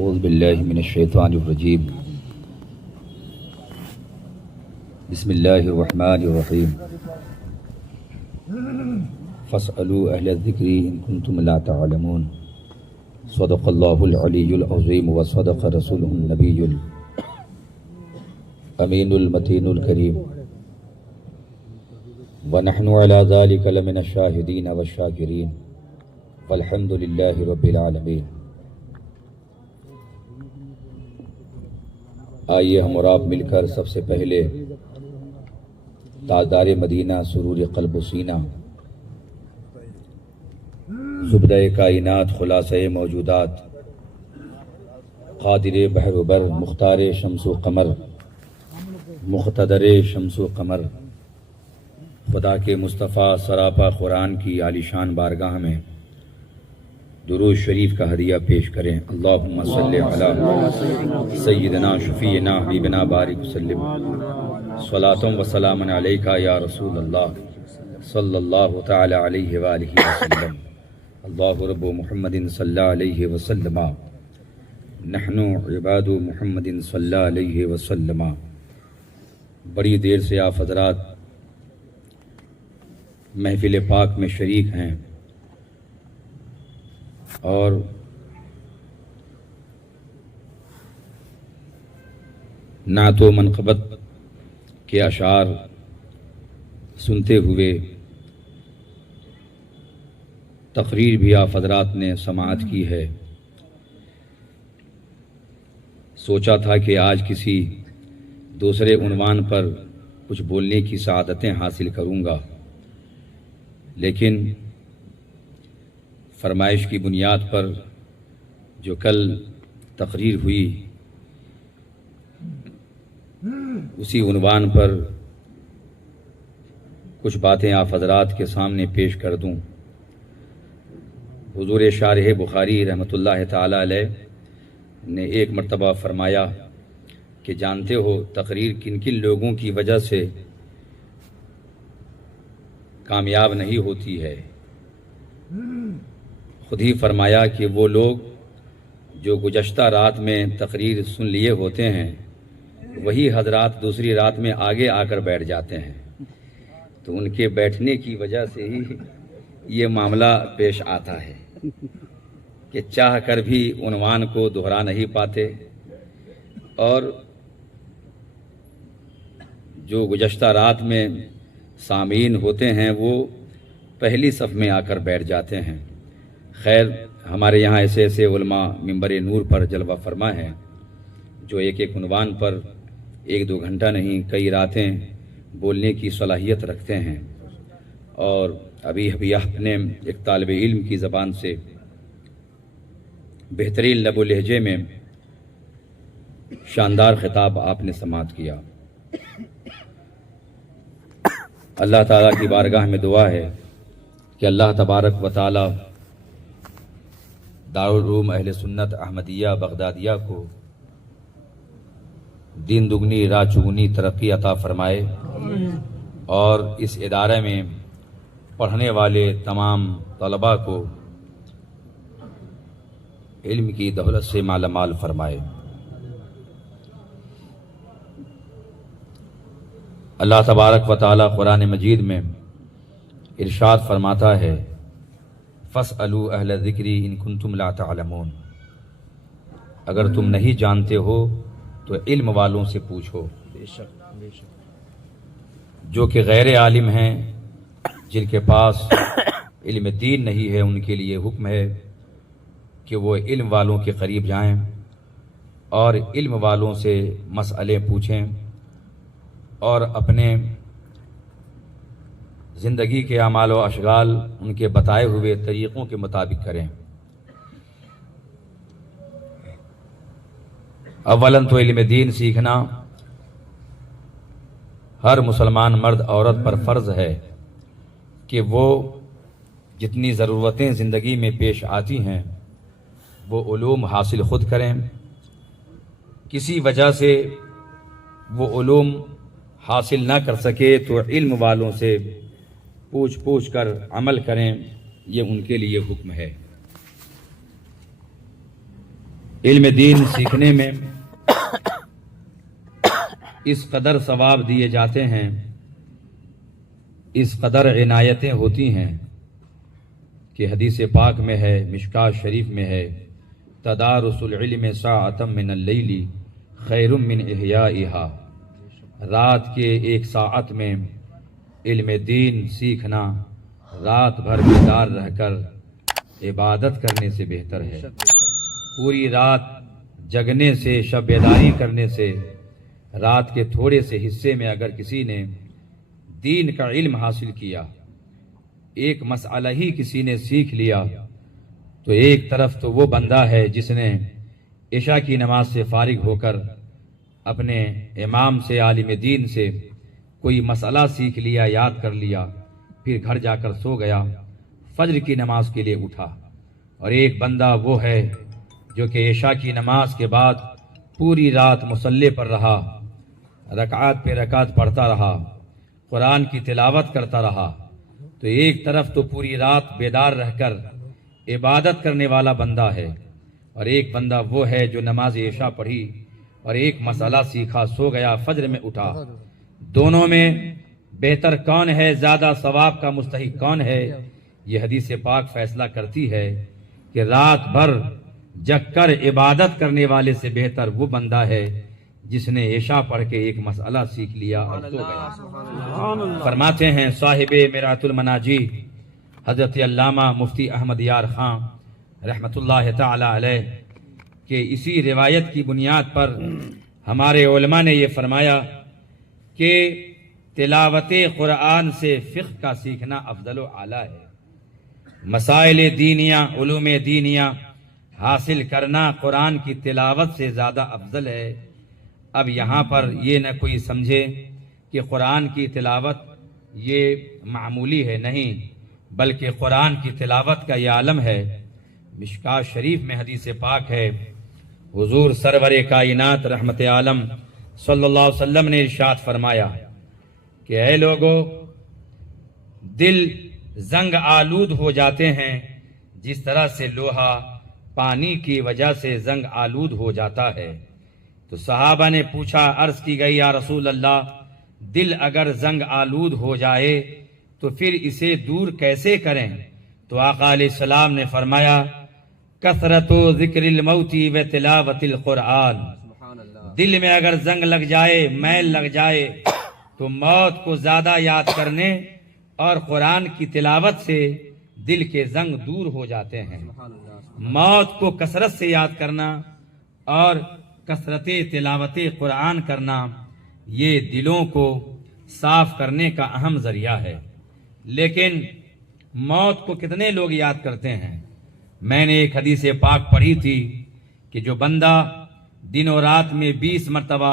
اعوذ باللہ من الشیطان الرجیم بسم اللہ الرحمن الرحیم فاسألوا اہل الذکر ان کنتم لا تعلمون صدق اللہ العلی العظیم وصدق رسولہ النبی الامین المتین الکریم ونحن علی ذلک لمن الشاہدین والشاکرین والحمد للہ رب العالمین۔ آئیے ہم اور آپ مل کر سب سے پہلے تاجدار مدینہ سرور قلب و سینہ زبدہ کائنات خلاصہ موجودات قادر بحر و بر مختار شمس و قمر مقتدر شمس و قمر خدا کے مصطفیٰ سراپا قرآن کی عالیشان بارگاہ میں درود شریف کا ہدیہ پیش کریں۔ اللہم صلی علی سیدنا شفیعنا حبیبنا بارک وسلم صلاۃ و سلام علیکہ یا رسول اللہ صلی اللہ تعالی علیہ وآلہ وسلم۔ اللہ رب محمد صلی علیہ وسلم نحن عباد محمد صلی علیہ وسلم۔ بڑی دیر سے آپ حضرات محفل پاک میں شریک ہیں اور نعت و منقبت کے اشعار سنتے ہوئے تقریر بھی آپ حضرات نے سماعت کی ہے۔ سوچا تھا کہ آج کسی دوسرے عنوان پر کچھ بولنے کی سعادتیں حاصل کروں گا، لیکن فرمائش کی بنیاد پر جو کل تقریر ہوئی اسی عنوان پر کچھ باتیں آپ حضرات کے سامنے پیش کر دوں۔ حضور شارح بخاری رحمۃ اللہ تعالی علیہ نے ایک مرتبہ فرمایا کہ جانتے ہو تقریر کن کن لوگوں کی وجہ سے کامیاب نہیں ہوتی ہے؟ خود ہی فرمایا کہ وہ لوگ جو گزشتہ رات میں تقریر سن لیے ہوتے ہیں وہی حضرات دوسری رات میں آگے آ کر بیٹھ جاتے ہیں، تو ان کے بیٹھنے کی وجہ سے ہی یہ معاملہ پیش آتا ہے کہ چاہ کر بھی عنوان کو دہرا نہیں پاتے، اور جو گزشتہ رات میں سامعین ہوتے ہیں وہ پہلی صف میں آ کر بیٹھ جاتے ہیں۔ خیر، ہمارے یہاں ایسے ایسے علماء منبر نور پر جلوہ فرما ہیں جو ایک ایک عنوان پر 1-2 گھنٹہ نہیں کئی راتیں بولنے کی صلاحیت رکھتے ہیں، اور ابھی اپنے ایک طالب علم کی زبان سے بہترین لب و لہجے میں شاندار خطاب آپ نے سماعت کیا۔ اللہ تعالیٰ کی بارگاہ میں دعا ہے کہ اللہ تبارک و تعالیٰ دارالعلوم اہل سنت احمدیہ بغدادیہ کو دین دگنی رات چگنی ترقی عطا فرمائے، اور اس ادارے میں پڑھنے والے تمام طلباء کو علم کی دولت سے مالا مال فرمائے۔ اللہ تبارک و تعالی قرآن مجید میں ارشاد فرماتا ہے فَاسْأَلُوا أَهْلَ الذِّكْرِ إِن كُنتُمْ لَا تَعْلَمُونَ، اگر تم نہیں جانتے ہو تو علم والوں سے پوچھو۔ جو کہ غیر عالم ہیں، جن کے پاس علم دین نہیں ہے، ان کے لیے حکم ہے کہ وہ علم والوں کے قریب جائیں اور علم والوں سے مسئلے پوچھیں اور اپنے زندگی کے اعمال و اشغال ان کے بتائے ہوئے طریقوں کے مطابق کریں۔ اولاً تو علم دین سیکھنا ہر مسلمان مرد عورت پر فرض ہے کہ وہ جتنی ضرورتیں زندگی میں پیش آتی ہیں وہ علوم حاصل خود کریں۔ کسی وجہ سے وہ علوم حاصل نہ کر سکے تو علم والوں سے پوچھ کر عمل کریں، یہ ان کے لیے حکم ہے۔ علم دین سیکھنے میں اس قدر ثواب دیے جاتے ہیں، اس قدر عنایتیں ہوتی ہیں کہ حدیث پاک میں ہے، مشکاۃ شریف میں ہے، تدارس العلم ساعۃ من اللیل خیر من احیائہا، رات کے ایک ساعت میں علم دین سیکھنا رات بھر بیدار رہ کر عبادت کرنے سے بہتر ہے۔ پوری رات جگنے سے، شب بیداری کرنے سے، رات کے تھوڑے سے حصے میں اگر کسی نے دین کا علم حاصل کیا، ایک مسئلہ ہی کسی نے سیکھ لیا، تو ایک طرف تو وہ بندہ ہے جس نے عشاء کی نماز سے فارغ ہو کر اپنے امام سے، عالم دین سے کوئی مسئلہ سیکھ لیا، یاد کر لیا، پھر گھر جا کر سو گیا، فجر کی نماز کے لیے اٹھا۔ اور ایک بندہ وہ ہے جو کہ عشاء کی نماز کے بعد پوری رات مصلی پر رہا، رکعات پہ رکعات پڑھتا رہا، قرآن کی تلاوت کرتا رہا۔ تو ایک طرف تو پوری رات بیدار رہ کر عبادت کرنے والا بندہ ہے، اور ایک بندہ وہ ہے جو نماز عشاء پڑھی اور ایک مسئلہ سیکھا، سو گیا، فجر میں اٹھا۔ دونوں میں بہتر کون ہے، زیادہ ثواب کا مستحق کون ہے؟ یہ حدیث پاک فیصلہ کرتی ہے کہ رات بھر جگ کر عبادت کرنے والے سے بہتر وہ بندہ ہے جس نے عشاء پڑھ کے ایک مسئلہ سیکھ لیا اور سو گیا۔ فرماتے ہیں صاحب مرآت المناجی حضرت علامہ مفتی احمد یار خان رحمۃ اللہ تعالی علیہ کہ اسی روایت کی بنیاد پر ہمارے علماء نے یہ فرمایا کہ تلاوت قرآن سے فقہ کا سیکھنا افضل و اعلیٰ ہے۔ مسائل دینیہ، علوم دینیہ حاصل کرنا قرآن کی تلاوت سے زیادہ افضل ہے۔ اب یہاں پر یہ نہ کوئی سمجھے کہ قرآن کی تلاوت یہ معمولی ہے، نہیں، بلکہ قرآن کی تلاوت کا یہ عالم ہے۔ مشکاۃ شریف میں حدیث پاک ہے، حضور سرور کائنات رحمت عالم صلی اللہ علیہ وسلم نے ارشاد فرمایا کہ اے لوگو، دل زنگ آلود ہو جاتے ہیں جس طرح سے لوہا پانی کی وجہ سے زنگ آلود ہو جاتا ہے۔ تو صحابہ نے پوچھا، عرض کی گئی یا رسول اللہ، دل اگر زنگ آلود ہو جائے تو پھر اسے دور کیسے کریں؟ تو آقا علیہ السلام نے فرمایا، کثرت ذکر الموت و تلاوت القرآن، دل میں اگر زنگ لگ جائے، میل لگ جائے، تو موت کو زیادہ یاد کرنے اور قرآن کی تلاوت سے دل کے زنگ دور ہو جاتے ہیں۔ موت کو کثرت سے یاد کرنا اور کثرت تلاوت قرآن کرنا یہ دلوں کو صاف کرنے کا اہم ذریعہ ہے۔ لیکن موت کو کتنے لوگ یاد کرتے ہیں؟ میں نے ایک حدیث پاک پڑھی تھی کہ جو بندہ دن و رات میں 20 مرتبہ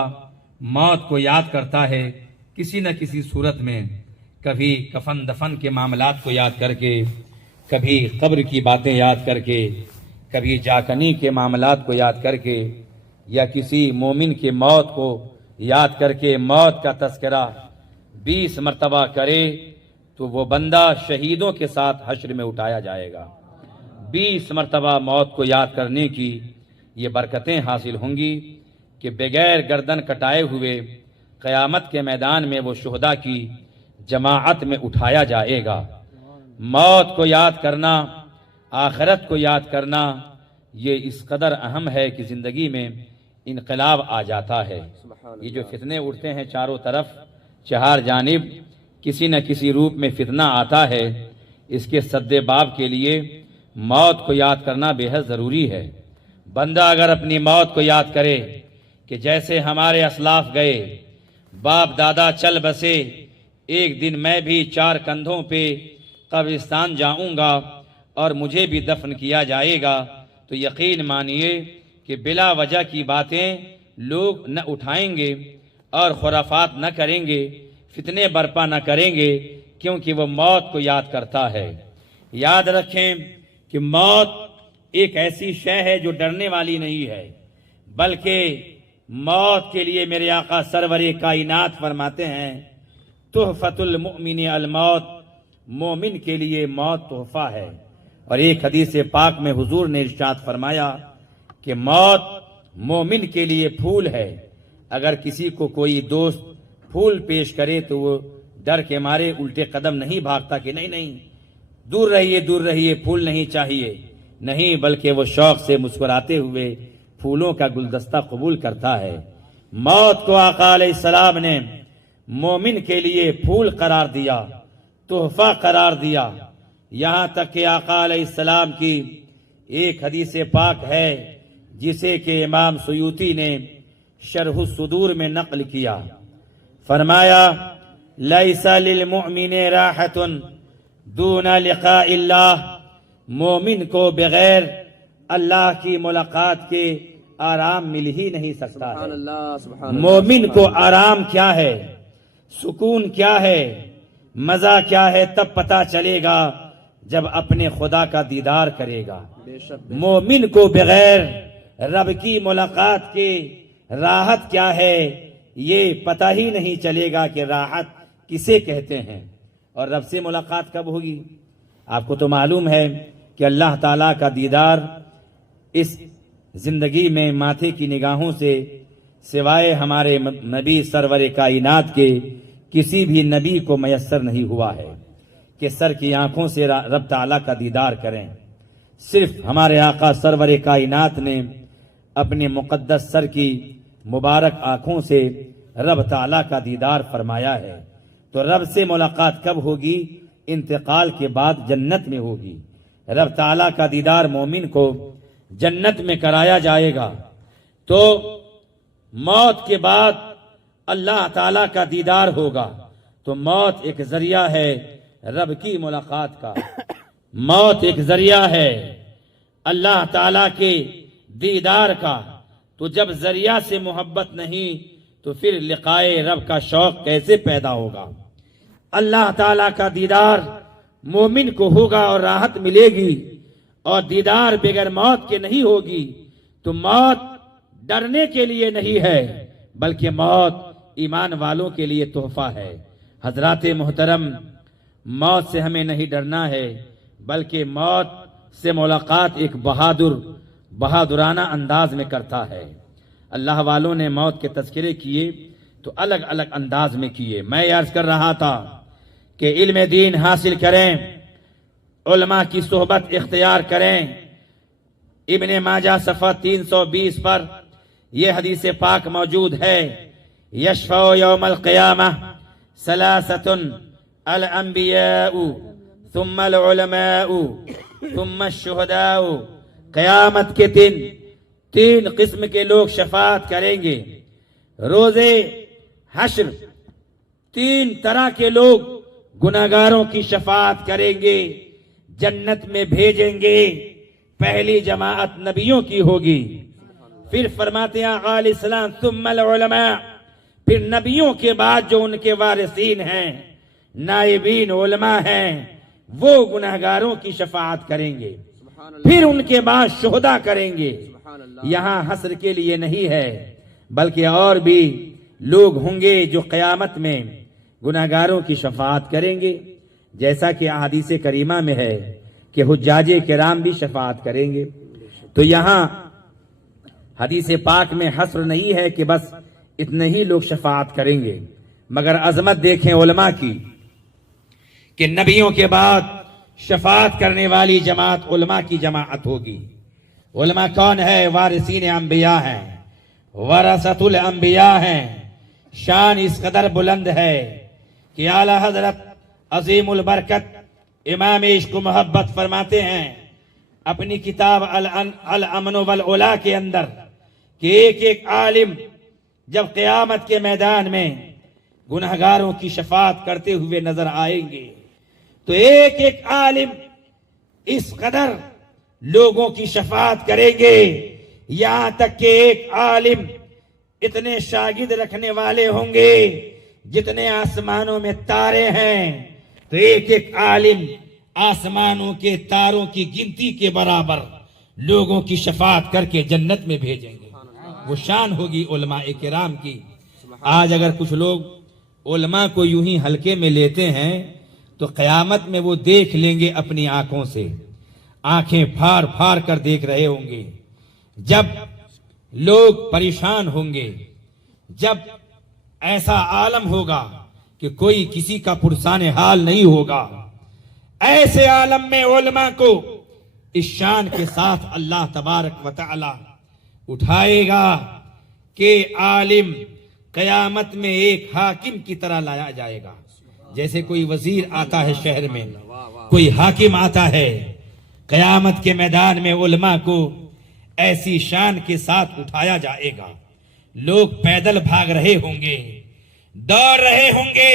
موت کو یاد کرتا ہے، کسی نہ کسی صورت میں، کبھی کفن دفن کے معاملات کو یاد کر کے، کبھی قبر کی باتیں یاد کر کے، کبھی جاکنی کے معاملات کو یاد کر کے، یا کسی مومن کے موت کو یاد کر کے موت کا تذکرہ 20 مرتبہ کرے تو وہ بندہ شہیدوں کے ساتھ حشر میں اٹھایا جائے گا۔ 20 مرتبہ موت کو یاد کرنے کی یہ برکتیں حاصل ہوں گی کہ بغیر گردن کٹائے ہوئے قیامت کے میدان میں وہ شہداء کی جماعت میں اٹھایا جائے گا۔ موت کو یاد کرنا، آخرت کو یاد کرنا، یہ اس قدر اہم ہے کہ زندگی میں انقلاب آ جاتا ہے۔ یہ جو فتنے اٹھتے ہیں چاروں طرف، چہار جانب کسی نہ کسی روپ میں فتنہ آتا ہے، اس کے سد باب کے لیے موت کو یاد کرنا بے حد ضروری ہے۔ بندہ اگر اپنی موت کو یاد کرے کہ جیسے ہمارے اسلاف گئے، باپ دادا چل بسے، ایک دن میں بھی 4 کندھوں پہ قبرستان جاؤں گا اور مجھے بھی دفن کیا جائے گا، تو یقین مانیے کہ بلا وجہ کی باتیں لوگ نہ اٹھائیں گے اور خرافات نہ کریں گے، فتنے برپا نہ کریں گے، کیونکہ وہ موت کو یاد کرتا ہے۔ یاد رکھیں کہ موت ایک ایسی شے ہے جو ڈرنے والی نہیں ہے، بلکہ موت کے لیے میرے آقا سرور کائنات فرماتے ہیں، تحفۃ المؤمن الموت، مومن کے لیے موت تحفہ ہے۔ اور ایک حدیث پاک میں حضور نے ارشاد فرمایا کہ موت مومن کے لیے پھول ہے. اگر کسی کو کوئی دوست پھول پیش کرے تو وہ ڈر کے مارے الٹے قدم نہیں بھاگتا کہ نہیں دور رہیے پھول نہیں چاہیے. نہیں، بلکہ وہ شوق سے مسکراتے ہوئے پھولوں کا گلدستہ قبول کرتا ہے. موت کو آقا علیہ السلام نے مومن کے لیے پھول قرار دیا، تحفہ قرار دیا. یہاں تک کہ آقا علیہ السلام کی ایک حدیث پاک ہے جسے کہ امام سیوطی نے شرح الصدور میں نقل کیا. فرمایا لیس للمؤمن راحت دون لقاء اللہ. مومن کو بغیر اللہ کی ملاقات کے آرام مل ہی نہیں سکتا ہے. مومن کو آرام کیا ہے، سکون کیا ہے، مزہ کیا ہے تب پتہ چلے گا جب اپنے خدا کا دیدار کرے گا. مومن کو بغیر رب کی ملاقات کے راحت کیا ہے یہ پتہ ہی نہیں چلے گا کہ راحت کسے کہتے ہیں. اور رب سے ملاقات کب ہوگی؟ آپ کو تو معلوم ہے کہ اللہ تعالیٰ کا دیدار اس زندگی میں ماتھے کی نگاہوں سے سوائے ہمارے نبی سرور کائنات کے کسی بھی نبی کو میسر نہیں ہوا ہے کہ سر کی آنکھوں سے رب تعالیٰ کا دیدار کریں. صرف ہمارے آقا سرور کائنات نے اپنے مقدس سر کی مبارک آنکھوں سے رب تعالیٰ کا دیدار فرمایا ہے. تو رب سے ملاقات کب ہوگی؟ انتقال کے بعد جنت میں ہوگی. رب تعالیٰ کا دیدار مومن کو جنت میں کرایا جائے گا. تو موت کے بعد اللہ تعالیٰ کا دیدار ہوگا. تو موت ایک ذریعہ ہے رب کی ملاقات کا. موت ایک ذریعہ ہے اللہ تعالیٰ کے دیدار کا. تو جب ذریعہ سے محبت نہیں تو پھر لقائے رب کا شوق کیسے پیدا ہوگا؟ اللہ تعالیٰ کا دیدار مومن کو ہوگا اور راحت ملے گی. اور دیدار بغیر موت کے نہیں ہوگی. تو موت ڈرنے کے لیے نہیں ہے بلکہ موت ایمان والوں کے لیے تحفہ ہے. حضرات محترم، موت سے ہمیں نہیں ڈرنا ہے بلکہ موت سے ملاقات ایک بہادرانہ انداز میں کرتا ہے. اللہ والوں نے موت کے تذکرے کیے تو الگ الگ انداز میں کیے. میں عرض کر رہا تھا کہ علم دین حاصل کریں، علماء کی صحبت اختیار کریں. ابن ماجہ صفحہ 320 پر یہ حدیث پاک موجود ہے. یشفع یوم القیامہ ثلاثۃ الانبیاء ثم العلماء ثم الشہداء. قیامت کے دن تین قسم کے لوگ شفاعت کریں گے. روز حشر تین طرح کے لوگ گناہگاروں کی شفاعت کریں گے، جنت میں بھیجیں گے. پہلی جماعت نبیوں کی ہوگی. پھر فرماتے ہیں آقا علیہ السلام ثم العلماء، پھر نبیوں کے بعد جو ان کے وارثین ہیں، نائبین علماء ہیں، وہ گناہگاروں کی شفاعت کریں گے. پھر ان کے بعد شہداء کریں گے. یہاں حصر کے لیے نہیں ہے بلکہ اور بھی لوگ ہوں گے جو قیامت میں گناہگاروں کی شفاعت کریں گے. جیسا کہ احادیث کریمہ میں ہے کہ حجاج کرام بھی شفاعت کریں گے. تو یہاں حدیث پاک میں حصر نہیں ہے کہ بس اتنے ہی لوگ شفاعت کریں گے، مگر عظمت دیکھیں علماء کی کہ نبیوں کے بعد شفاعت کرنے والی جماعت علماء کی جماعت ہوگی. علماء کون ہے؟ وارثین انبیاء ہیں، ورثۃ الانبیاء ہیں. شان اس قدر بلند ہے کہ اعلیٰ حضرت عظیم البرکت امام عشق و محبت فرماتے ہیں اپنی کتاب الامن والعلا کے اندر کہ ایک ایک عالم جب قیامت کے میدان میں گناہگاروں کی شفاعت کرتے ہوئے نظر آئیں گے تو ایک ایک عالم اس قدر لوگوں کی شفاعت کریں گے، یہاں تک کہ ایک عالم اتنے شاگرد رکھنے والے ہوں گے جتنے آسمانوں میں تارے ہیں. تو ایک ایک عالم آسمانوں کے تاروں کی گنتی کے برابر لوگوں کی شفاعت کر کے جنت میں بھیجیں گے. وہ شان ہوگی علماء کرام کی. آج اگر کچھ لوگ علماء کو یوں ہی ہلکے میں لیتے ہیں تو قیامت میں وہ دیکھ لیں گے اپنی آنکھوں سے، آنکھیں پھاڑ پھاڑ کر دیکھ رہے ہوں گے. جب لوگ پریشان ہوں گے، جب ایسا عالم ہوگا کہ کوئی کسی کا پرسان حال نہیں ہوگا، ایسے عالم میں علماء کو اس شان کے ساتھ اللہ تبارک و تعالی اٹھائے گا کہ عالم قیامت میں ایک حاکم کی طرح لایا جائے گا. جیسے کوئی وزیر آتا ہے شہر میں، کوئی حاکم آتا ہے، قیامت کے میدان میں علماء کو ایسی شان کے ساتھ اٹھایا جائے گا. لوگ پیدل بھاگ رہے ہوں گے، دوڑ رہے ہوں گے،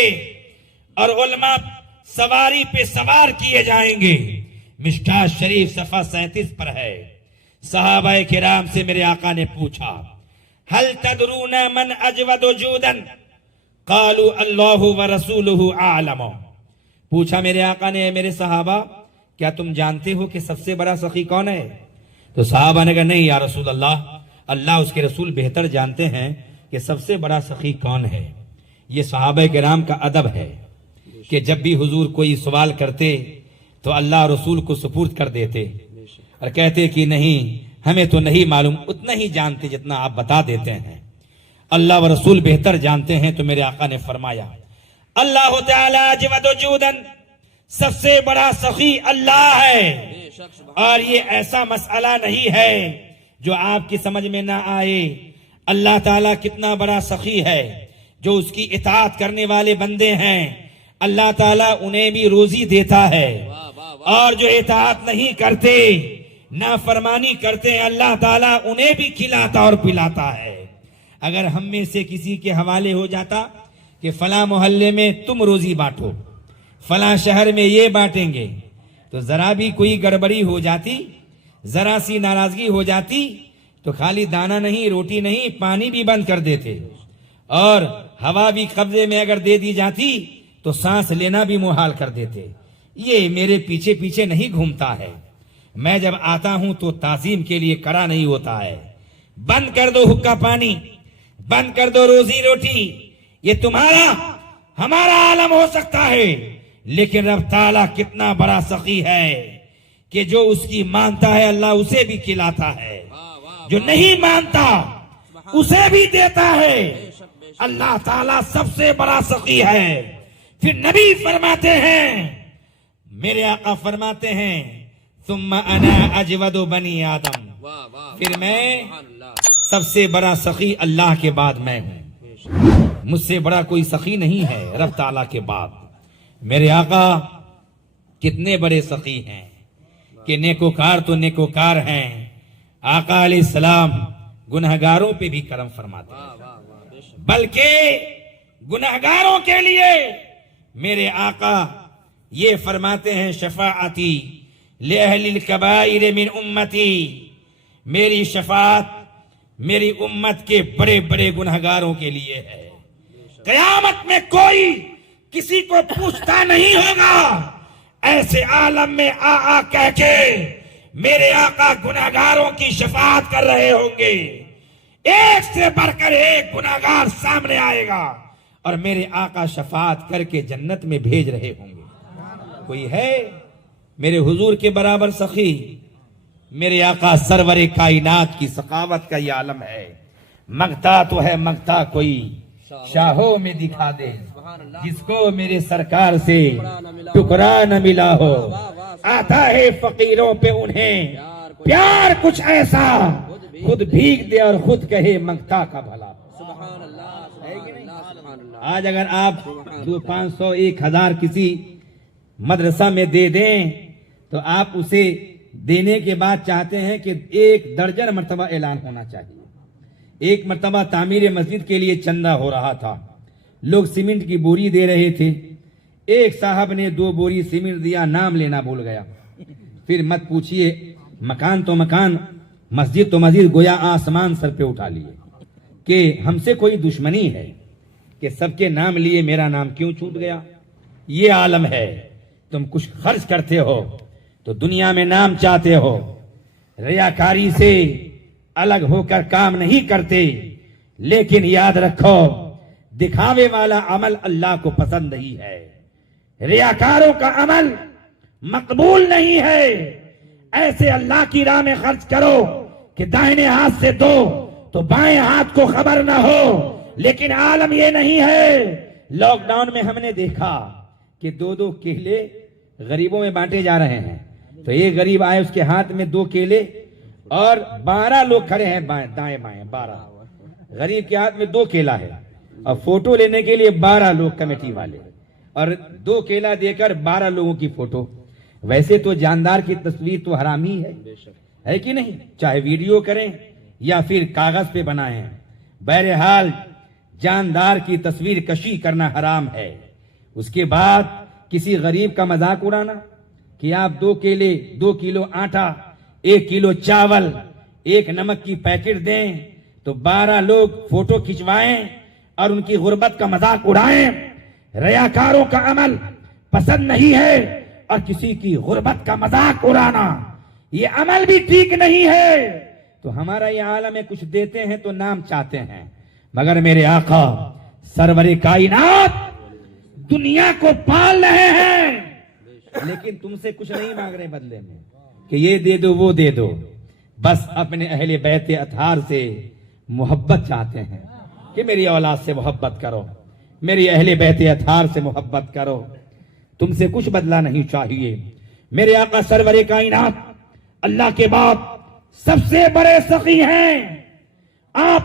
اور علماء سواری پہ سوار کیے جائیں گے. مشکاۃ شریف صفحہ 37 پر ہے. صحابہ کرام سے میرے آقا نے پوچھا، هل تدرون من اجود جودا؟ قالوا اللہ ورسولہ اعلم. پوچھا میرے آقا نے، میرے صحابہ کیا تم جانتے ہو کہ سب سے بڑا سخی کون ہے؟ تو صحابہ نے کہا نہیں یا رسول اللہ اس کے رسول بہتر جانتے ہیں کہ سب سے بڑا سخی کون ہے. یہ صحابہ کرام کا ادب ہے کہ جب بھی حضور کوئی سوال کرتے تو اللہ رسول کو سپرد کر دیتے اور کہتے کہ نہیں ہمیں تو نہیں معلوم، اتنا ہی جانتے جتنا آپ بتا دیتے ہیں، اللہ و رسول بہتر جانتے ہیں. تو میرے آقا نے فرمایا اللہ تعالی اجود جودن، سب سے بڑا سخی اللہ ہے. اور یہ ایسا مسئلہ نہیں ہے جو آپ کی سمجھ میں نہ آئے. اللہ تعالیٰ کتنا بڑا سخی ہے. جو اس کی اطاعت کرنے والے بندے ہیں اللہ تعالیٰ انہیں بھی روزی دیتا ہے، اور جو اطاعت نہیں کرتے، نافرمانی کرتے ہیں، اللہ تعالیٰ انہیں بھی کھلاتا اور پلاتا ہے. اگر ہم میں سے کسی کے حوالے ہو جاتا کہ فلاں محلے میں تم روزی بانٹو، فلاں شہر میں یہ بانٹیں گے، تو ذرا بھی کوئی گڑبڑی ہو جاتی، ذرا سی ناراضگی ہو جاتی تو خالی دانہ نہیں، روٹی نہیں، پانی بھی بند کر دیتے، اور ہوا بھی قبضے میں اگر دے دی جاتی تو سانس لینا بھی محال کر دیتے. یہ میرے پیچھے پیچھے نہیں گھومتا ہے. میں جب آتا ہوں تو تعظیم کے لیے کڑا نہیں ہوتا ہے. بند کر دو حقہ پانی، بند کر دو روزی روٹی. یہ تمہارا ہمارا عالم ہو سکتا ہے، لیکن رب تعالیٰ کتنا بڑا سخی ہے کہ جو اس کی مانتا ہے اللہ اسے بھی کھلاتا ہے، جو نہیں مانتا اسے بھی دیتا ہے. اللہ تعالیٰ سب سے بڑا سخی ہے. پھر نبی فرماتے ہیں، میرے آقا فرماتے ہیں ثم انا اجود بنی آدم، پھر میں سب سے بڑا سخی اللہ کے بعد میں ہوں. مجھ سے بڑا کوئی سخی نہیں ہے رب تعالیٰ کے بعد. میرے آقا کتنے بڑے سخی ہیں کہ نیکوکار تو نیکوکار ہیں. آقا علیہ السلام گنہگاروں پہ بھی کرم فرماتے ہیں، بلکہ گنہگاروں کے لیے میرے آقا یہ فرماتے ہیں شفاعتی لأہل الکبائر من امتی، میری شفاعت میری امت کے بڑے بڑے گنہگاروں کے لیے ہے. قیامت میں کوئی کسی کو پوچھتا نہیں ہوگا. ایسے عالم میں آ کہہ کے میرے آقا گنہگاروں کی شفاعت کر رہے ہوں گے. ایک سے بڑھ کر ایک گنہگار سامنے آئے گا اور میرے آقا شفاعت کر کے جنت میں بھیج رہے ہوں گے. کوئی ہے میرے حضور کے برابر سخی؟ میرے آقا سرور کائنات کی سخاوت کا یہ عالم ہے. مگتا تو ہے مگتا کوئی شاہوں میں دکھا دے، جس کو میرے سرکار سے ٹکرا نہ ملا ہو. آتا ہے فقیروں پہ انہیں پیار کچھ ایسا، خود بھیگ دے اور خود کہے مگتا کا بھلا. آج اگر آپ 500 1000 کسی مدرسہ میں دے دیں تو آپ اسے دینے کے بعد چاہتے ہیں کہ 1 درجن مرتبہ اعلان ہونا چاہیے. ایک مرتبہ تعمیر مسجد کے لیے چندہ ہو رہا تھا، لوگ سیمنٹ کی بوری دے رہے تھے. ایک صاحب نے 2 بوری سیمنٹ دیا، نام لینا بھول گیا. پھر مت پوچھئے، مکان تو مکان، مسجد تو مسجد، گویا آسمان سر پہ اٹھا لیے کہ ہم سے کوئی دشمنی ہے کہ سب کے نام لیے میرا نام کیوں چھوٹ گیا. یہ عالم ہے. تم کچھ خرچ کرتے ہو تو دنیا میں نام چاہتے ہو، ریاکاری سے الگ ہو کر کام نہیں کرتے. لیکن یاد رکھو دکھاوے والا عمل اللہ کو پسند نہیں ہے، ریاکاروں کا عمل مقبول نہیں ہے. ایسے اللہ کی راہ میں خرچ کرو کہ دائیں ہاتھ سے دو تو بائیں ہاتھ کو خبر نہ ہو، لیکن عالم یہ نہیں ہے۔ لاک ڈاؤن میں ہم نے دیکھا کہ 2 کیلے غریبوں میں بانٹے جا رہے ہیں، تو ایک غریب آئے، اس کے ہاتھ میں 2 کیلے اور 12 لوگ کھڑے ہیں دائیں بائیں، 12 غریب کے ہاتھ میں 2 کیلا ہے، اور فوٹو لینے کے لیے 12 لوگ کمیٹی والے، اور 2 کیلا دے کر 12 لوگوں کی فوٹو۔ ویسے تو جاندار کی تصویر تو حرام ہی ہے کہ نہیں، چاہے ویڈیو کریں یا پھر کاغذ پہ بنائیں، بہرحال جاندار کی تصویر کشی کرنا حرام ہے۔ اس کے بعد کسی غریب کا مذاق اڑانا کہ آپ 2 کیلے، 2 کلو آٹا، 1 کلو چاول، 1 نمک کی پیکٹ دیں تو 12 لوگ فوٹو کھنچوائیں اور ان کی غربت کا مذاق اڑائیں۔ ریاکاروں کا عمل پسند نہیں ہے، اور کسی کی غربت کا مذاق اڑانا یہ عمل بھی ٹھیک نہیں ہے۔ تو ہمارا یہ عالم ہے، کچھ دیتے ہیں تو نام چاہتے ہیں، مگر میرے آقا سرور کائنات دنیا کو پال رہے ہیں، لیکن تم سے کچھ نہیں مانگ رہے بدلے میں کہ یہ دے دو وہ دے دو، بس اپنے اہل بیت اطہار سے محبت چاہتے ہیں کہ میری اولاد سے محبت کرو، میری اہل بیت اطہار سے محبت کرو، تم سے کچھ بدلہ نہیں چاہیے۔ میرے آقا سرور کائنات اللہ کے بعد سب سے بڑے سخی ہیں۔ آپ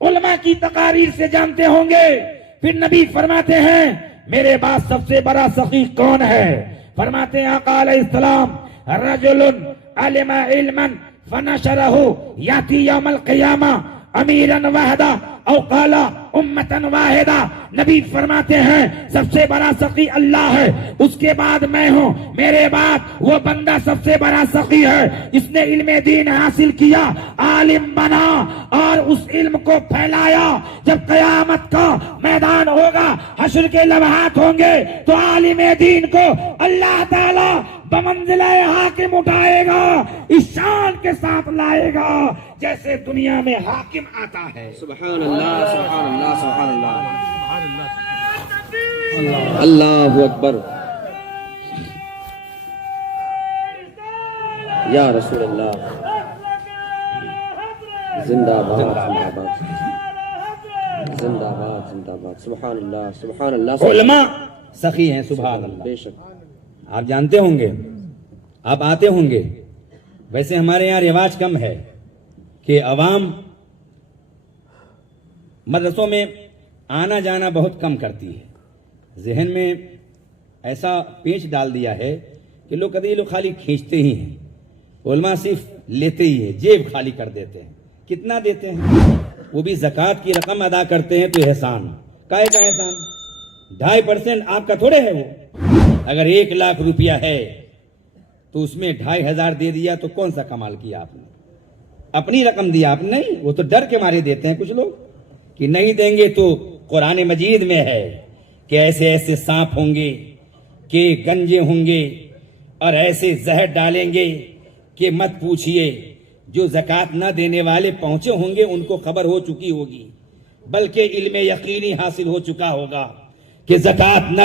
علماء کی تقاریر سے جانتے ہوں گے، پھر نبی فرماتے ہیں میرے بعد سب سے بڑا سخی کون ہے؟ فرماتے ہیں آقا علیہ السلام رجل علم علما فنشرہ یاتی یوم القیامہ امیرا وحدہ او قال امتا واحدہ۔ نبی فرماتے ہیں سب سے بڑا سخی اللہ ہے، اس کے بعد میں ہوں، میرے بعد وہ بندہ سب سے بڑا سخی ہے، اس نے علم دین حاصل کیا، عالم بنا اور اس علم کو پھیلایا۔ جب قیامت کا میدان ہوگا، حشر کے لمحات ہوں گے، تو عالم دین کو اللہ تعالی بمنزلہ حاکم اٹھائے گا، اس شان کے ساتھ لائے گا جیسے دنیا میں حاکم آتا ہے۔ سبحان اللہ سبحان اللہ سبحان اللہ اللہ اکبر یا رسول اللہ، زندہ باد زندہ باد زندہ باد زندہ باد، سبحان اللہ سبحان اللہ۔ علماء سخی ہیں، سبحان اللہ۔ بے شک آپ جانتے ہوں گے، آپ آتے ہوں گے، ویسے ہمارے یہاں رواج کم ہے کہ عوام مدرسوں میں آنا جانا بہت کم کرتی ہے۔ ذہن میں ایسا پیچ ڈال دیا ہے کہ لوگ کبھی لوگ خالی کھینچتے ہی ہیں، علماء صرف لیتے ہی ہیں، جیب خالی کر دیتے ہیں۔ کتنا دیتے ہیں؟ وہ بھی زکوٰۃ کی رقم ادا کرتے ہیں تو احسان، کائے کا احسان؟ 2.5% آپ کا تھوڑے ہے وہ۔ اگر 1 لاکھ روپیہ ہے تو اس میں 2,500 دے دیا تو کون سا کمال کیا آپ نے؟ اپنی رقم دیا آپ نہیں، وہ تو ڈر کے مارے دیتے ہیں کچھ لوگ کہ نہیں دیں گے تو قرآن مجید میں ہے کہ ایسے ایسے سانپ ہوں گے، کہ گنجے ہوں گے، اور ایسے زہر ڈالیں گے کہ مت پوچھئے۔ جو زکوٰۃ نہ دینے والے پہنچے ہوں گے ان کو خبر ہو چکی ہوگی، بلکہ علم یقینی حاصل ہو چکا ہوگا کہ زکوٰۃ نہ